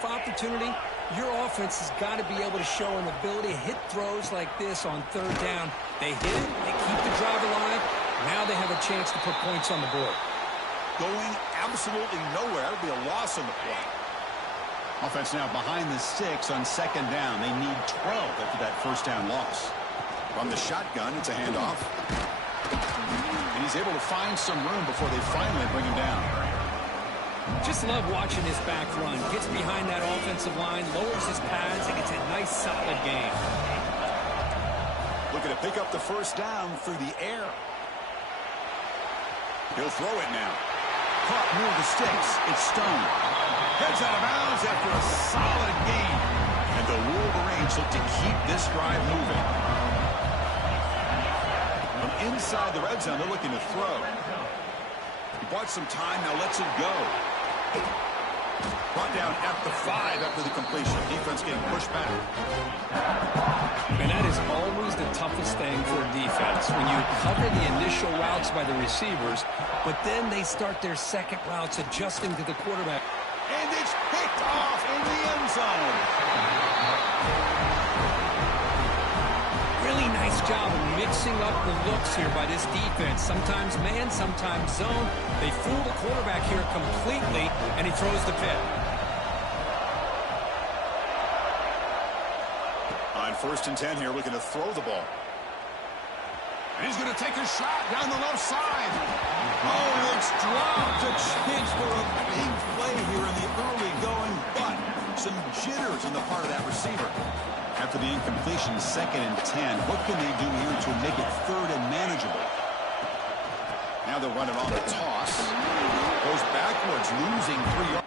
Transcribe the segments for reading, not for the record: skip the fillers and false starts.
turf opportunity, your offense has got to be able to show an ability to hit throws like this on third down. They hit it, they keep the drive alive. Now they have a chance to put points on the board. Going absolutely nowhere. That would be a loss on the play. Offense now behind the 6 on second down. They need 12 after that first down loss. From the shotgun, it's a handoff. And he's able to find some room before they finally bring him down. Just love watching this back run. Gets behind that offensive line, lowers his pads, and gets a nice, solid gain. Looking to pick up the first down through the air. He'll throw it now. Caught near the sticks. It's Stone. Heads out of bounds after a solid gain. And the Wolverines look to keep this drive moving. From inside the red zone, they're looking to throw. He bought some time, now lets it go. Brought down at the 5 after the completion. Defense getting pushed back. And that is always the toughest thing for a defense, when you cover the initial routes by the receivers, but then they start their second routes adjusting to the quarterback. And it's picked off in the end zone. Really nice job of mixing up the looks here by this defense. Sometimes man, sometimes zone. They fool the quarterback here completely, and he throws the pick. On 1st and 10 here, looking to throw the ball. And he's going to take a shot down the left side. Oh, it's dropped. A chance for a big play here in the early going, but some jitters on the part of that receiver. After the incompletion, 2nd and 10. What can they do here to make it 3rd and manageable? Now they'll run it on the toss. Goes backwards, losing 3 yards.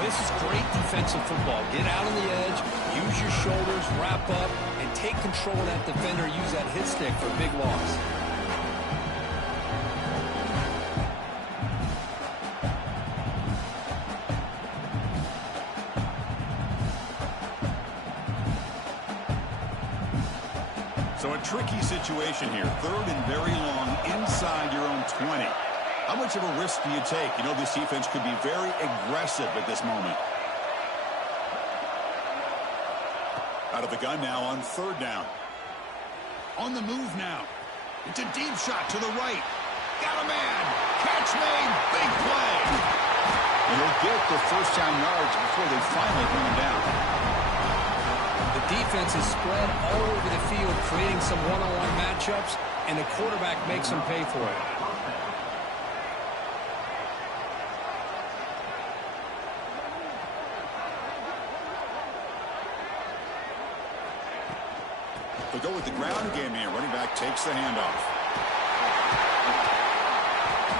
This is great defensive football. Get out on the edge, use your shoulders, wrap up, and take control of that defender. Use that hit stick for a big loss. So a tricky situation here. 3rd and very long inside your own 20. How much of a risk do you take? You know this defense could be very aggressive at this moment. Out of the gun now on 3rd down. On the move now. It's a deep shot to the right. Got a man. Catch made. Big play. And he'll get the first down yards before they finally bring him down. The defense is spread all over the field, creating some one-on-one matchups, and the quarterback makes them pay for it. They go with the ground game here. Running back takes the handoff.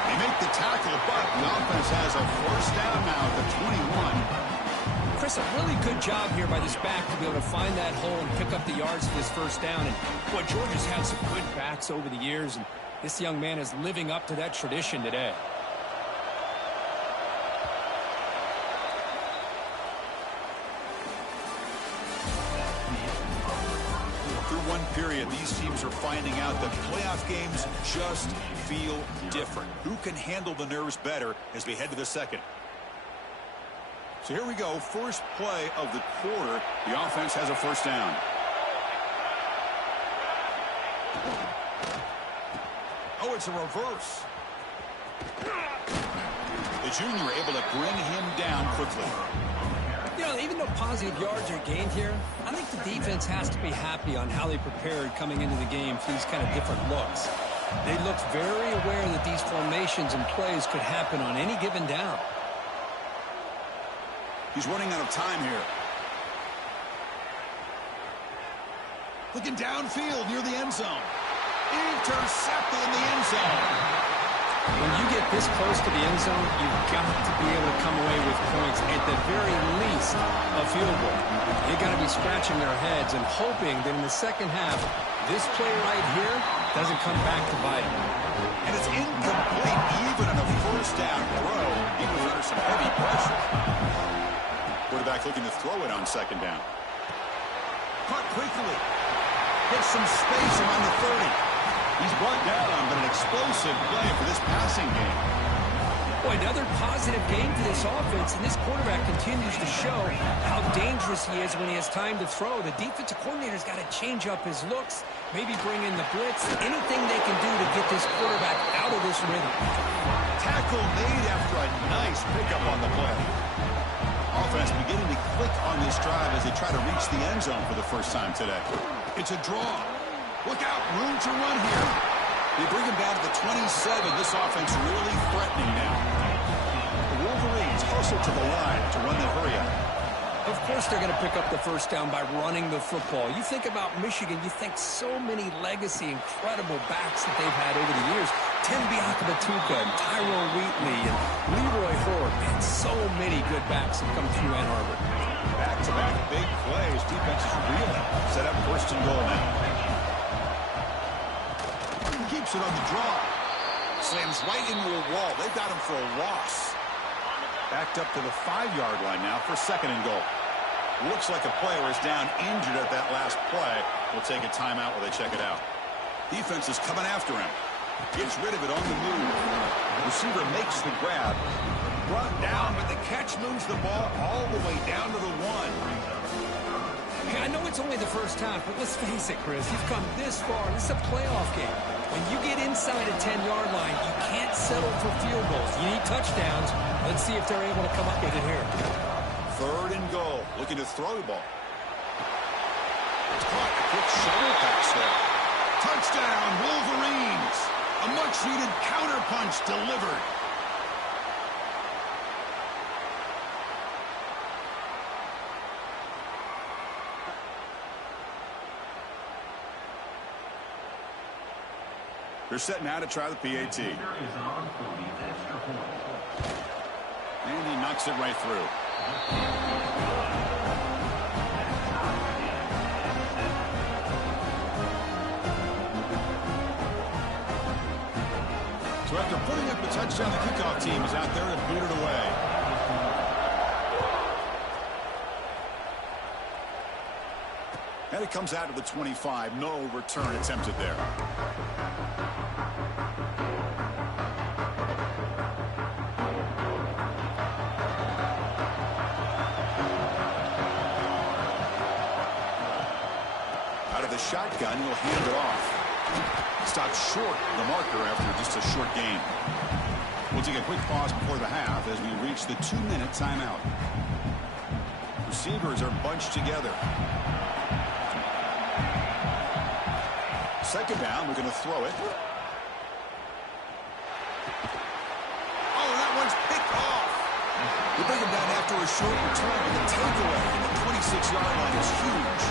They make the tackle, but the offense has a first down now at the 21. Chris, a really good job here by this back to be able to find that hole and pick up the yards for this first down. And boy, Georgia's had some good backs over the years, and this young man is living up to that tradition today. One period, these teams are finding out that playoff games just feel different. Who can handle the nerves better as we head to the second? So here we go, first play of the quarter. The offense has a first down. Oh, it's a reverse. The junior able to bring him down quickly. You know, even though positive yards are gained here, I think the defense has to be happy on how they prepared coming into the game for these kind of different looks. They looked very aware that these formations and plays could happen on any given down. He's running out of time here. Looking downfield near the end zone. Intercepted in the end zone. When you get this close to the end zone, you've got to be able to come away with points, at the very least, a field goal. They've got to be scratching their heads and hoping that in the second half, this play right here doesn't come back to bite them. And it's incomplete even on a first down throw. He was under some heavy pressure. Quarterback looking to throw it on second down. Caught quickly. Gets some space around the 30. He's brought down, but an explosive play for this passing game. Boy, another positive game for this offense, and this quarterback continues to show how dangerous he is when he has time to throw. The defensive coordinator's got to change up his looks, maybe bring in the blitz, anything they can do to get this quarterback out of this rhythm. Tackle made after a nice pickup on the play. Offense beginning to click on this drive as they try to reach the end zone for the first time today. It's a draw. Look out, room to run here. They bring him down to the 27. This offense really threatening now. The Wolverines hustle to the line to run the hurry up. Of course they're going to pick up the first down by running the football. You think about Michigan, you think so many legacy, incredible backs that they've had over the years. Tim Biakabatuka and Tyrone Wheatley and Leroy Horde. Man, so many good backs have come through Ann Arbor. Back-to-back big plays. Defense is reeling. Set up first and goal now. Keeps it on the draw. Slams right into a wall. They've got him for a loss. Backed up to the 5-yard line now for second and goal. Looks like a player is down injured at that last play. We'll take a timeout while they check it out. Defense is coming after him. Gets rid of it on the move. Receiver makes the grab. Brought down, but the catch moves the ball all the way down to the 1. Hey, I know it's only the first half, but let's face it, Chris. You've come this far. This is a playoff game. When you get inside a 10-yard line, you can't settle for field goals. You need touchdowns. Let's see if they're able to come up with it here. Third and goal. Looking to throw the ball. It's caught. A quick shoulder pass there. Touchdown, Wolverines. A much-needed counterpunch delivered. They're set now to try the PAT. And he knocks it right through. So after putting up a touchdown, the kickoff team is out there to boot it away. And it comes out to the 25. No return attempted there. Out of the shotgun, he'll hand it off. Stopped short the marker after just a short gain. We'll take a quick pause before the half as we reach the 2-minute timeout. Receivers are bunched together. Second down, we're going to throw it. Oh, that one's picked off. We bring him down after a short return, and the takeaway from the 26-yard line is huge.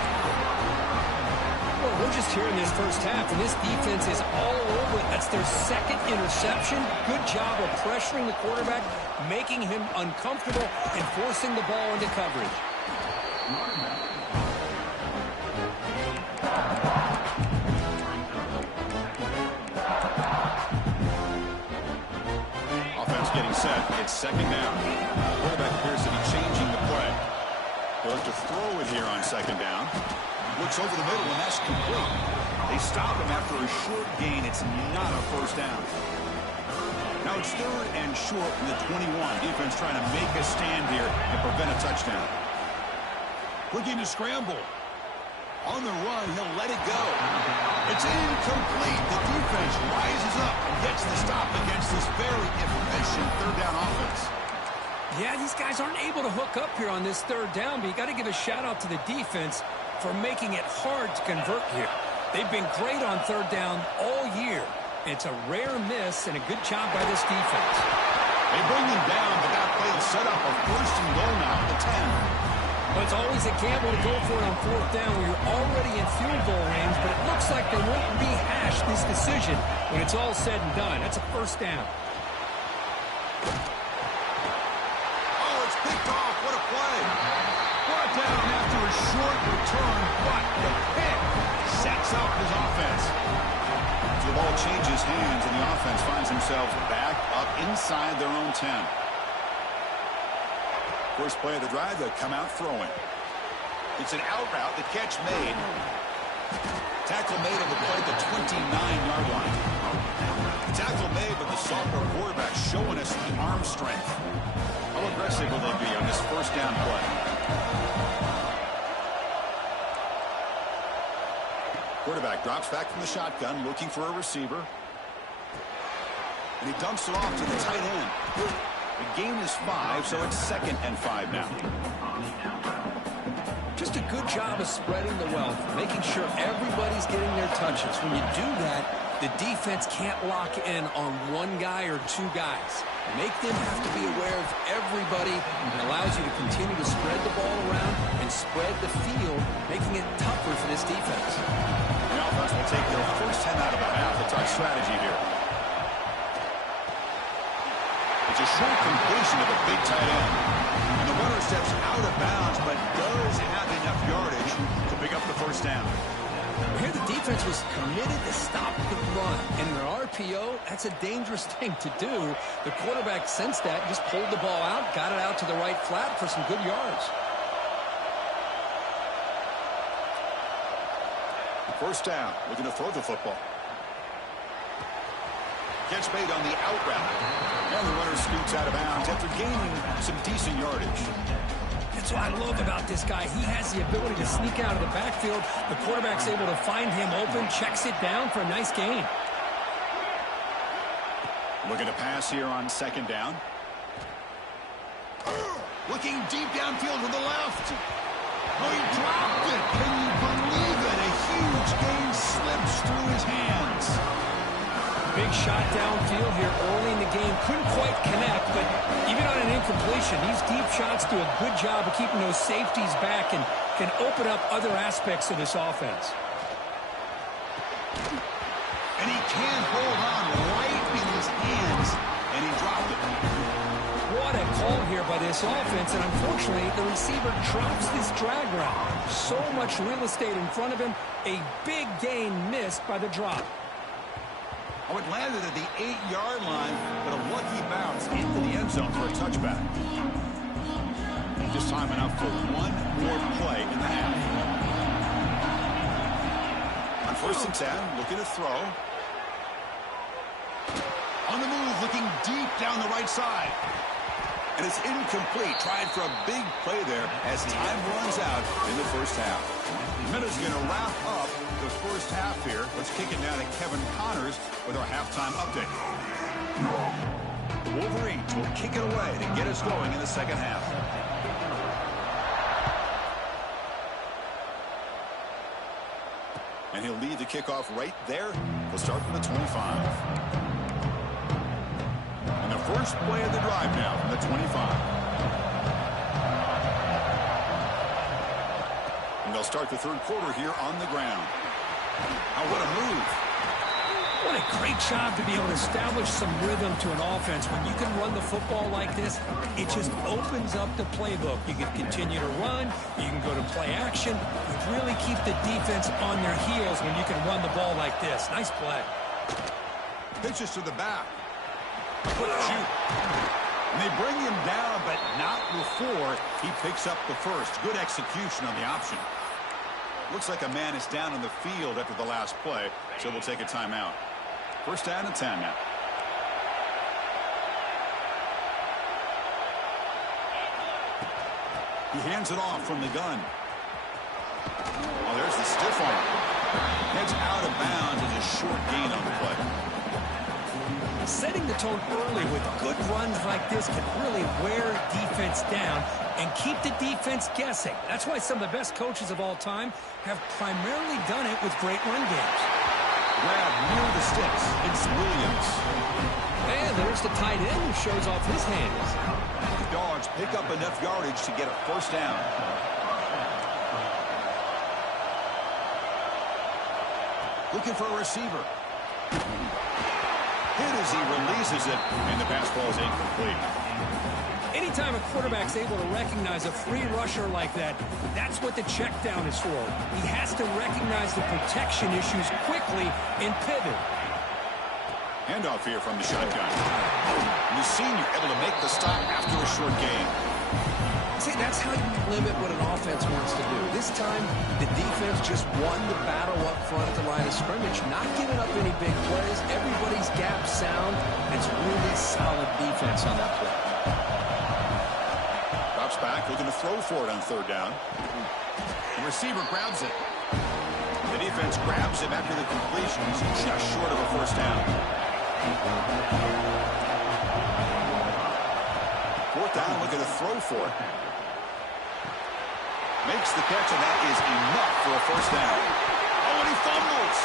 Well, we're just here in this first half, and this defense is all over it. That's their second interception. Good job of pressuring the quarterback, making him uncomfortable, and forcing the ball into coverage. Set. It's second down. Quarterback appears to be changing the play. They'll have to throw it here on second down. Looks over the middle, and that's complete. They stop him after a short gain. It's not a first down. Now it's third and short from the 21. Defense trying to make a stand here and prevent a touchdown. Looking to scramble. On the run, he'll let it go. It's incomplete. The defense rises up and gets the stop against this very efficient third down offense. Yeah, these guys aren't able to hook up here on this third down, but you got to give a shout-out to the defense for making it hard to convert here. They've been great on third down all year. It's a rare miss and a good job by this defense. They bring him down, but that play will set up a first and goal now at the 10. But it's always a gamble to go for it on fourth down when you're already in field goal range, but it looks like they won't rehash this decision when it's all said and done. That's a first down. Oh, it's picked off. What a play. Brought down after a short return, but the pick sets up his offense. So the ball changes hands, and the offense finds themselves back up inside their own 10. First play of the drive, they'll come out throwing. It's an out route. The catch made. Tackle made on the play at the 29-yard line. Tackle made, but the sophomore quarterback showing us the arm strength. How aggressive will they be on this first down play? Quarterback drops back from the shotgun, looking for a receiver. And he dumps it off to the tight end. The gain is 5, so it's 2nd and 5 now. Just a good job of spreading the wealth, making sure everybody's getting their touches. When you do that, the defense can't lock in on one guy or two guys. Make them have to be aware of everybody, and it allows you to continue to spread the ball around and spread the field, making it tougher for this defense. The offense will take their first 10 out of the half. It's our strategy here. It's a short completion of a big tight end. And the runner steps out of bounds, but does have enough yardage to pick up the first down. Here the defense was committed to stop the run. And in an RPO, that's a dangerous thing to do. The quarterback sensed that, just pulled the ball out, got it out to the right flat for some good yards. First down, looking to throw the football. Catch made on the out route. And the runner scoots out of bounds after gaining some decent yardage. That's what I love about this guy. He has the ability to sneak out of the backfield. The quarterback's able to find him open, checks it down for a nice gain. Looking to pass here on 2nd down. Looking deep downfield to the left. Oh, he dropped it. Can you believe it? A huge gain slips through his hands. Big shot downfield here early in the game. Couldn't quite connect, but even on an incompletion, these deep shots do a good job of keeping those safeties back and can open up other aspects of this offense. And he can't hold on right in his hands, and he dropped it. What a call here by this offense, and unfortunately, the receiver drops this drag route. So much real estate in front of him. A big gain missed by the drop. Oh, it landed at the 8-yard line, but a lucky bounce into the end zone for a touchback. Just time enough for one more play in the half. On 1st and 10, looking to throw. On the move, looking deep down the right side. And it's incomplete. Tried for a big play there as time runs out in the first half. Minutes going to wrap up the first half here. Let's kick it down to Kevin Connors with our halftime update. The Wolverines will kick it away to get us going in the second half. And he'll lead the kickoff right there. We'll start from the 25. And the first play of the drive now from the 25. And they'll start the 3rd quarter here on the ground. Oh, what a move. What a great job to be able to establish some rhythm to an offense. When you can run the football like this, it just opens up the playbook. You can continue to run. You can go to play action. You really keep the defense on their heels when you can run the ball like this. Nice play. Pitches to the back. Quick shoot. And they bring him down, but not before he picks up the first. Good execution on the option. Looks like a man is down on the field after the last play, so we'll take a timeout. First down and 10 now. He hands it off from the gun. Oh, there's the stiff arm. Heads out of bounds as a short gain on the play. Setting the tone early with good runs like this can really wear defense down and keep the defense guessing. That's why some of the best coaches of all time have primarily done it with great run games. Grab near the sticks. It's Williams. And there's the tight end who shows off his hands. The Dogs pick up enough yardage to get a first down. Looking for a receiver. hit as he releases it, and the pass ball is incomplete. Anytime a quarterback's able to recognize a free rusher like that, that's what the check down is for. He has to recognize the protection issues quickly and pivot. Handoff here from the shotgun. The senior able to make the stop after a short gain. See, that's how you limit what an offense wants to do. This time, the defense just won the battle up front at the line of scrimmage, not giving up any big plays. Everybody's gap sound. It's really solid defense on that play. Drops back, looking to throw for it on third down. The receiver grabs it. The defense grabs him after the completion. He's just short of a first down. Fourth down, looking to throw for it. Makes the catch, and that is enough for a first down. Oh, and he fumbles.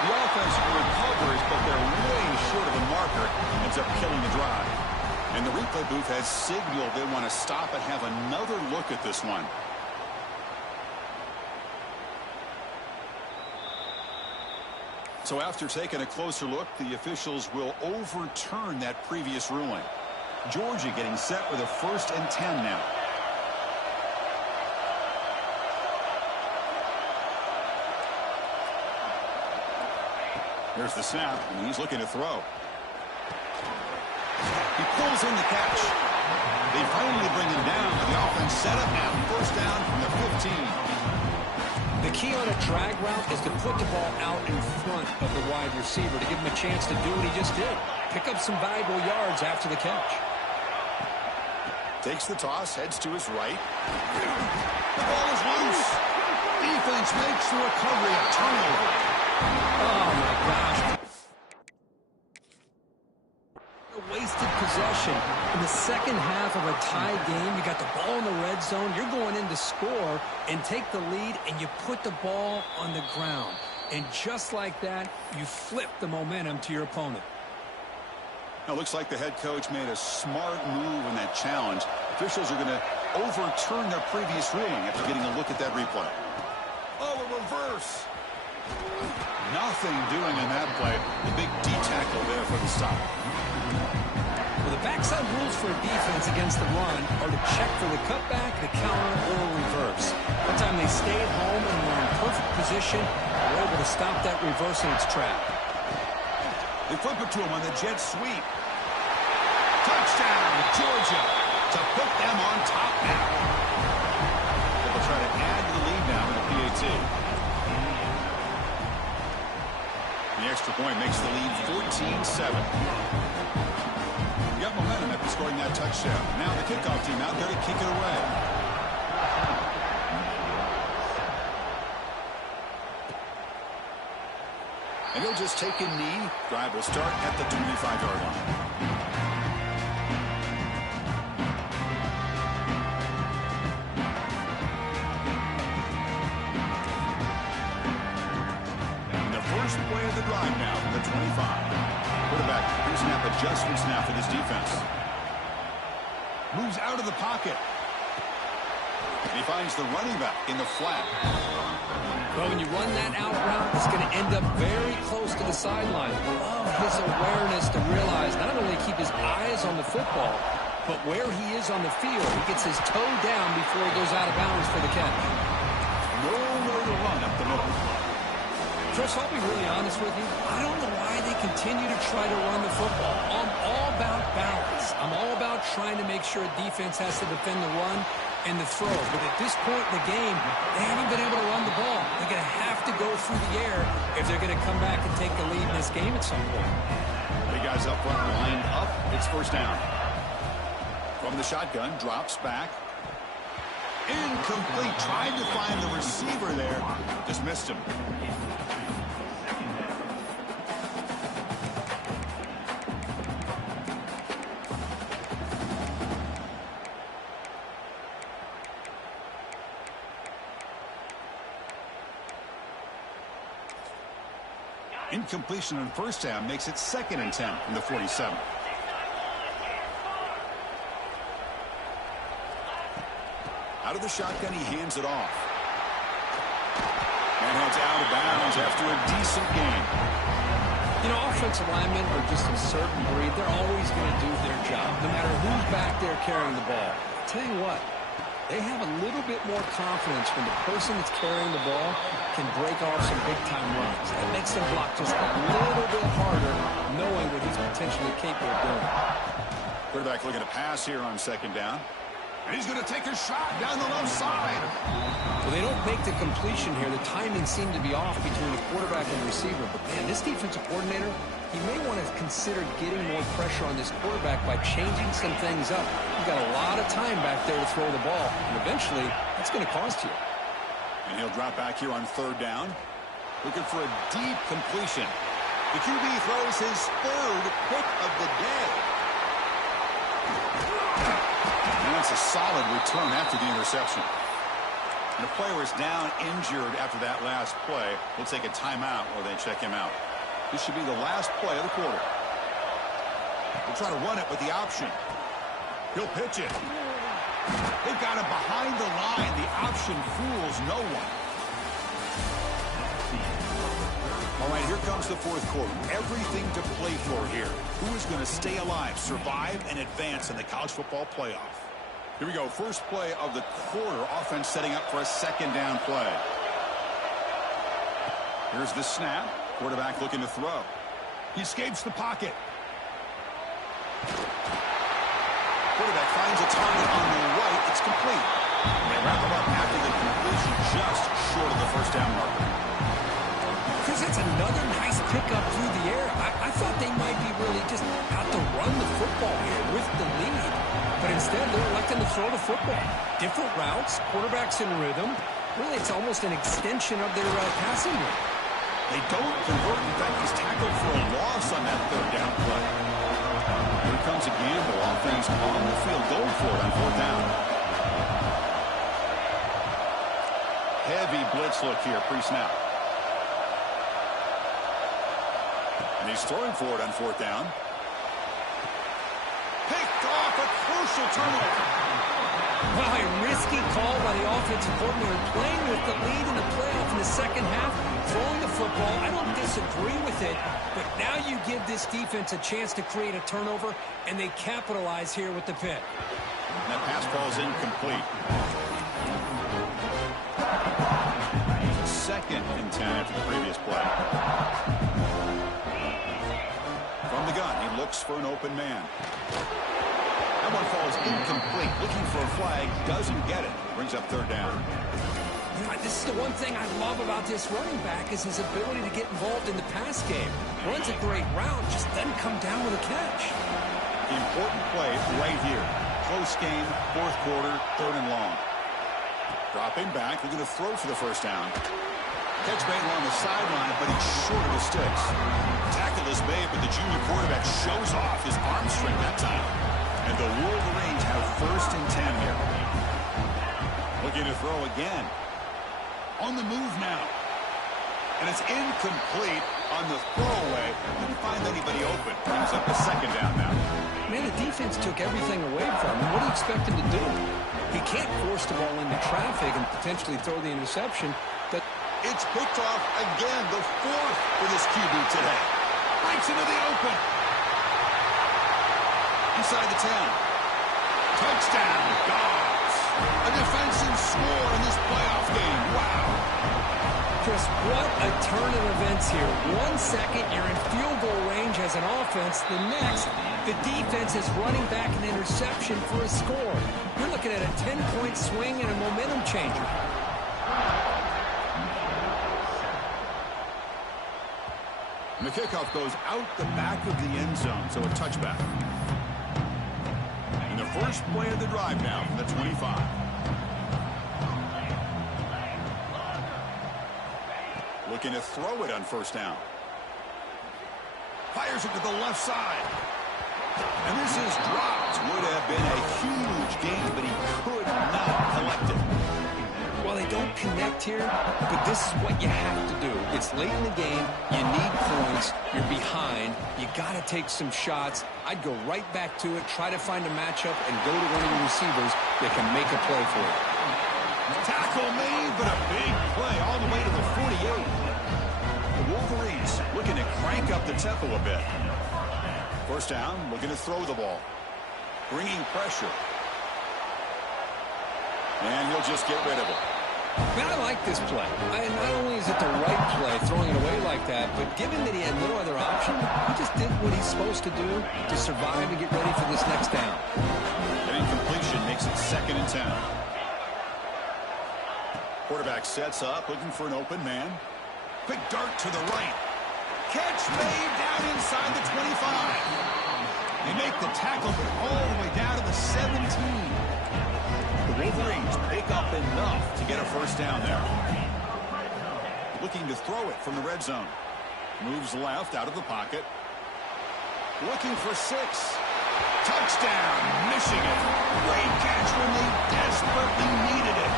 The offense recovers, but they're way short of the marker. Ends up killing the drive. And the replay booth has signaled they want to stop and have another look at this one. So after taking a closer look, the officials will overturn that previous ruling. Georgia getting set with a 1st and 10 now. Here's the snap, and he's looking to throw. He pulls in the catch. They finally bring him down, but the offense set up now. First down from the 15. The key on a drag route is to put the ball out in front of the wide receiver to give him a chance to do what he just did. Pick up some valuable yards after the catch. Takes the toss, heads to his right. The ball is loose. Defense makes the recovery, a turnover. Oh, my gosh. A wasted possession. In the second half of a tie game, you got the ball in the red zone. You're going in to score and take the lead, and you put the ball on the ground. And just like that, you flip the momentum to your opponent. Now, looks like the head coach made a smart move in that challenge. Officials are going to overturn their previous ruling after getting a look at that replay. Oh, a reverse. Nothing doing in that play. The big D tackle there for the stop. Well, the backside rules for a defense against the run are to check for the cutback, the counter, or reverse. One time they stayed home and were in perfect position, were able to stop that reverse in its track. They flip it to him on the jet sweep. Touchdown, Georgia, to put them on top now. They'll try to add to the lead now in the PAT. The extra point makes the lead 14-7. You got momentum after scoring that touchdown. Now the kickoff team out there to kick it away. And he'll just take a knee. Drive will start at the 25-yard line. Play of the drive now from the 25. Quarterback pre-snap adjustments now for this defense. Moves out of the pocket. And he finds the running back in the flat. Well, when you run that out route, it's going to end up very close to the sideline. Love his awareness to realize not only keep his eyes on the football, but where he is on the field. He gets his toe down before he goes out of bounds for the catch. Nowhere to run up the middle. Chris, I'll be really honest with you. I don't know why they continue to try to run the football. I'm all about balance. I'm all about trying to make sure a defense has to defend the run and the throw. But at this point in the game, they haven't been able to run the ball. They're going to have to go through the air if they're going to come back and take the lead in this game at some point. The guys up front lined up. It's first down. From the shotgun, drops back. Incomplete. Tried to find the receiver there. Just missed him. Incompletion on first down makes it 2nd and 10 from the 47. Out of the shotgun, he hands it off. And heads out of bounds after a decent gain. You know, offensive linemen are just a certain breed. They're always going to do their job, no matter who's back there carrying the ball. I'll tell you what, they have a little bit more confidence when the person that's carrying the ball can break off some big-time runs. That makes them block just a little bit harder, knowing what he's potentially capable of doing. Quarterback looking to pass here on second down. And he's going to take a shot down the left side. Well, they don't make the completion here. The timing seemed to be off between the quarterback and the receiver. But, man, this defensive coordinator, he may want to consider getting more pressure on this quarterback by changing some things up. You've got a lot of time back there to throw the ball. And eventually, that's going to cost you. And he'll drop back here on third down. Looking for a deep completion. The QB throws his third pick of the day. And that's a solid return after the interception. And the player is down injured after that last play. They'll take a timeout or they check him out. This should be the last play of the quarter. We'll try to run it with the option. He'll pitch it. They've got him behind the line. The option fools no one. All right, here comes the fourth quarter. Everything to play for here. Who is going to stay alive, survive, and advance in the college football playoff? Here we go. First play of the quarter. Offense setting up for a second down play. Here's the snap. Quarterback looking to throw. He escapes the pocket. Quarterback finds a target on the right. It's complete. They wrap it up after the completion, just short of the first down marker. Chris, that's another nice pickup through the air. I thought they might be really just out to run the football here with the lead. But instead, they're electing to throw the football. Different routes, quarterbacks in rhythm. Really, it's almost an extension of their passing game. They don't convert. In fact, he's tackled for a loss on that third down play. Here comes a gamble. Offense on the field, going for it on fourth down. Heavy blitz look here, pre-snap. And he's throwing for it on fourth down. Picked off, a crucial turnover. Well, a risky call by the offensive coordinator, playing with the lead in the playoff in the second half, throwing the football. I don't disagree with it, but now you give this defense a chance to create a turnover, and they capitalize here with the pick. And that pass ball is incomplete. Second and 10 after the previous play. From the gun, he looks for an open man. That one falls incomplete. Looking for a flag, doesn't get it. Brings up third down. This is the one thing I love about this running back is his ability to get involved in the pass game. Runs a great route, just doesn't come down with a catch. The important play right here. Close game, fourth quarter, third and long. Dropping back, looking to throw for the first down. Catch made along the sideline, but he's short of the sticks. Tackle is made, but the junior quarterback shows off his arm strength that time. And the Wolverines have first and 10 here. Looking to throw again. On the move now. And it's incomplete on the throwaway. Didn't find anybody open. Brings up the second down now. Man, the defense took everything away from him. What do you expect him to do? He can't force the ball into traffic and potentially throw the interception. But it's picked off again, the fourth for this QB today. Breaks into the open. Inside the 10. Touchdown, Dogs. A defensive score in this playoff game. Wow. Chris, what a turn of events here. 1 second, you're in field goal range as an offense. The next, the defense is running back an interception for a score. You're looking at a 10-point swing and a momentum changer. And the kickoff goes out the back of the end zone, so a touchback. And the first play of the drive now from the 25. Looking to throw it on first down. Fires it to the left side. And this is dropped. Would have been a huge gain, but he could not collect it. Well, they don't connect here, but this is what you have to do. It's late in the game. You need points. You're behind. You got to take some shots. I'd go right back to it, try to find a matchup, and go to one of your receivers that can make a play for you. Tackle made, but a big play all the way to the 48. The Wolverines looking looking to crank up the tempo a bit. First down, looking to throw the ball. Bringing pressure. And he'll just get rid of it. Man, I like this play. Not only is it the right play, throwing it away like that, but given that he had no other option, he just did what he's supposed to do to survive and get ready for this next down. An incompletion makes it 2nd and 10. Quarterback sets up, looking for an open man. Quick dart to the right. Catch made down inside the 25. They make the tackle, but all the way down to the 17. The Wolverines pick up enough to get a first down there. Looking to throw it from the red zone. Moves left out of the pocket. Looking for 6. Touchdown, Michigan. Great catch when they desperately needed it.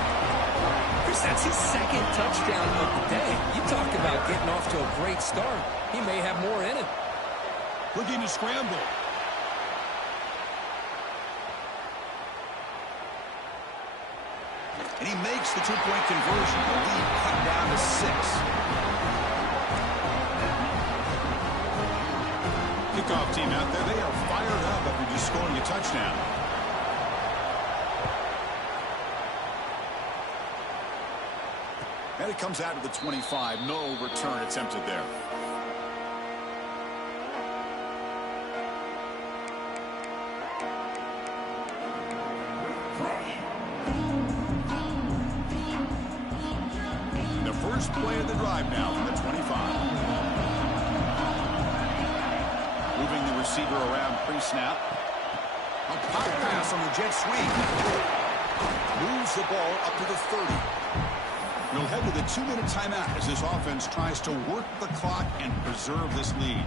Chris, that's his 2nd touchdown of the day. You talk about getting off to a great start. He may have more in it. Looking to scramble. And he makes the 2-point conversion. The lead cut down to 6. Kickoff team out there. They are fired up after just scoring a touchdown. And it comes out of the 25. No return attempted there. The first play of the drive now from the 25. Moving the receiver around pre-snap. A pop pass on the jet sweep. Moves the ball up to the 30. We'll head to the 2-minute timeout as this offense tries to work the clock and preserve this lead.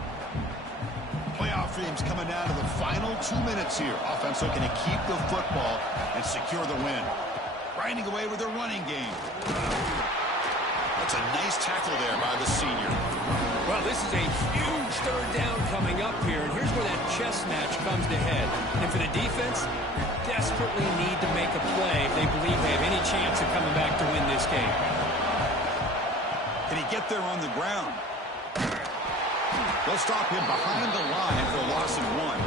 Playoff dreams coming down to the final 2 minutes here. Offense looking to keep the football and secure the win. Grinding away with their running game. That's a nice tackle there by the senior. Well, this is a huge 3rd down coming up here, and here's where that chess match comes to head. And for the defense, they desperately need to make a play if they believe they have any chance of coming back to win this game. Can he get there on the ground? They'll stop him behind the line for a loss of 1.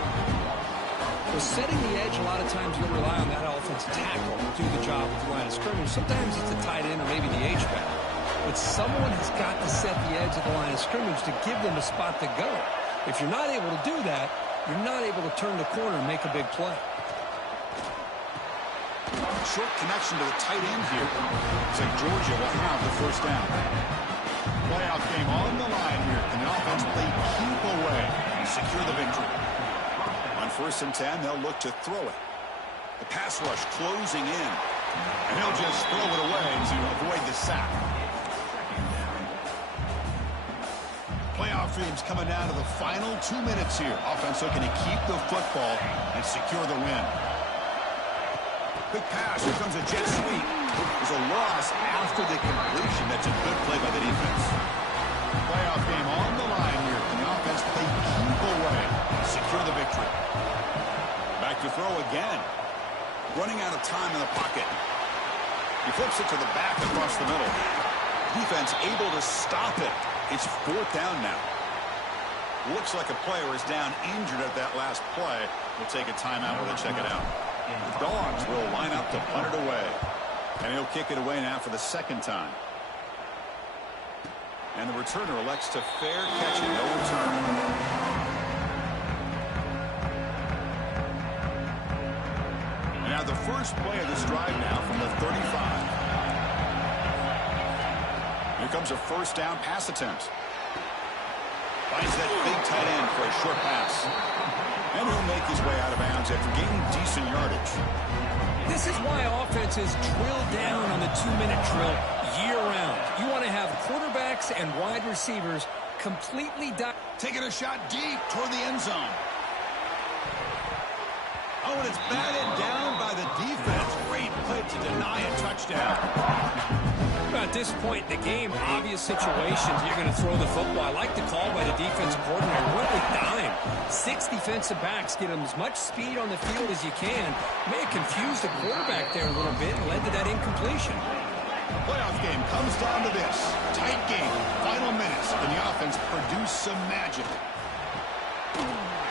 Well, setting the edge, a lot of times you'll rely on that offensive tackle to do the job with the line of scrimmage. Sometimes it's the tight end or maybe the H-back. But someone has got to set the edge of the line of scrimmage to give them a spot to go. If you're not able to do that, you're not able to turn the corner and make a big play. Short connection to the tight end here. Looks like Georgia will have the first down. Playoff game on the line here. Can the offense play keep away and secure the victory? On 1st and 10, they'll look to throw it. The pass rush closing in. And he'll just throw it away to avoid the sack. Playoff dreams coming down to the final 2 minutes here. Offense looking to keep the football and secure the win. Quick pass. Here comes a jet sweep. There's a loss after the completion. That's a good play by the defense. Playoff game on the line here. Can the offense play keep away and secure the victory? Back to throw again. Running out of time in the pocket. He flips it to the back across the middle. Defense able to stop it. It's 4th down now. Looks like a player is down injured at that last play. We'll take a timeout while they check it out. The Dogs will line up to punt it away. And he'll kick it away now for the 2nd time. And the returner elects to fair catch it. No return. And now the first play of this drive now from the 35. Here comes a first down pass attempt. Finds that big tight end for a short pass. And he'll make his way out of bounds after gaining decent yardage. This is why offenses drill down on the 2-minute drill year-round. You want to have quarterbacks and wide receivers completely taking a shot deep toward the end zone. Oh, and it's batted down by the defense. Great play to deny a touchdown. At this point in the game, obvious situations, you're going to throw the football. I like the call by the defensive coordinator. Went with dime. 6 defensive backs, get them as much speed on the field as you can. May have confused the quarterback there a little bit and led to that incompletion. The playoff game comes down to this. Tight game. Final minutes. And the offense produce some magic.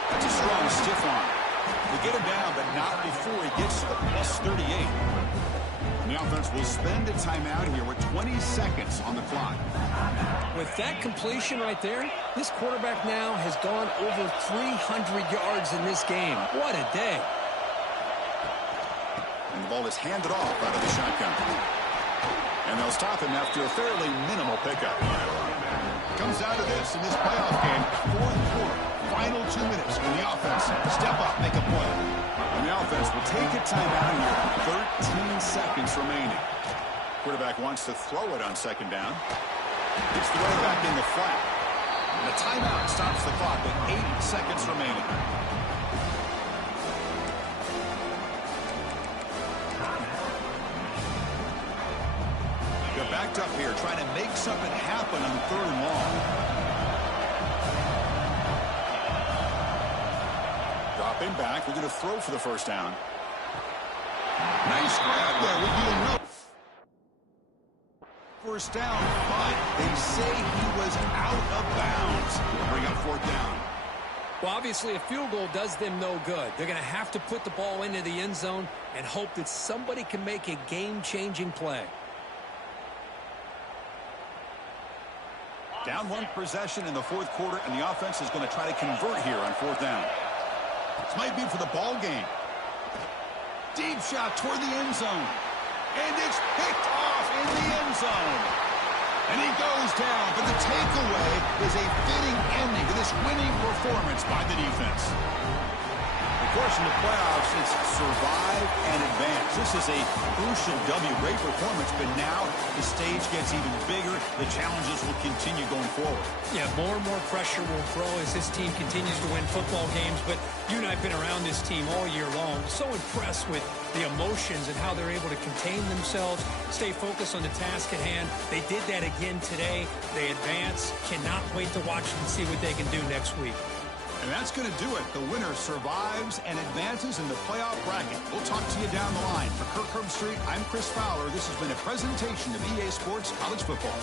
That's a strong stiff arm. We get him down, but not before he gets to the plus 38. And the offense will spend a timeout here with 20 seconds on the clock. With that completion right there, this quarterback now has gone over 300 yards in this game. What a day. And the ball is handed off out of the shotgun. And they'll stop him after a fairly minimal pickup. Comes down to this in this playoff game. Fourth quarter, final 2 minutes. And the offense step up, make a play. And the offense will take a timeout here. 13 seconds remaining. Quarterback wants to throw it on second down. Gets the running back in the flat. And the timeout stops the clock with 8 seconds remaining. They're backed up here trying to make something happen on 3rd and long. Dropping back. We're going to throw for the first down. Nice grab there. Would be enough. First down, but they say he was out of bounds. Bring up 4th down. Well, obviously, a field goal does them no good. They're going to have to put the ball into the end zone and hope that somebody can make a game-changing play. Down 1 possession in the 4th quarter, and the offense is going to try to convert here on 4th down. This might be for the ball game. Deep shot toward the end zone. And it's picked off in the end zone. And he goes down, but the takeaway is a fitting ending to this winning performance by the defense. Of course, in the playoffs, it's survive and advance. This is a crucial W. Great performance, but now the stage gets even bigger. The challenges will continue going forward. Yeah, more and more pressure will grow as this team continues to win football games. But you and I have been around this team all year long. So impressed with the emotions and how they're able to contain themselves, stay focused on the task at hand. They did that again today. They advance. Cannot wait to watch and see what they can do next week. And that's going to do it. The winner survives and advances in the playoff bracket. We'll talk to you down the line. For Kirk Herbstreit, I'm Chris Fowler. This has been a presentation of EA Sports College Football.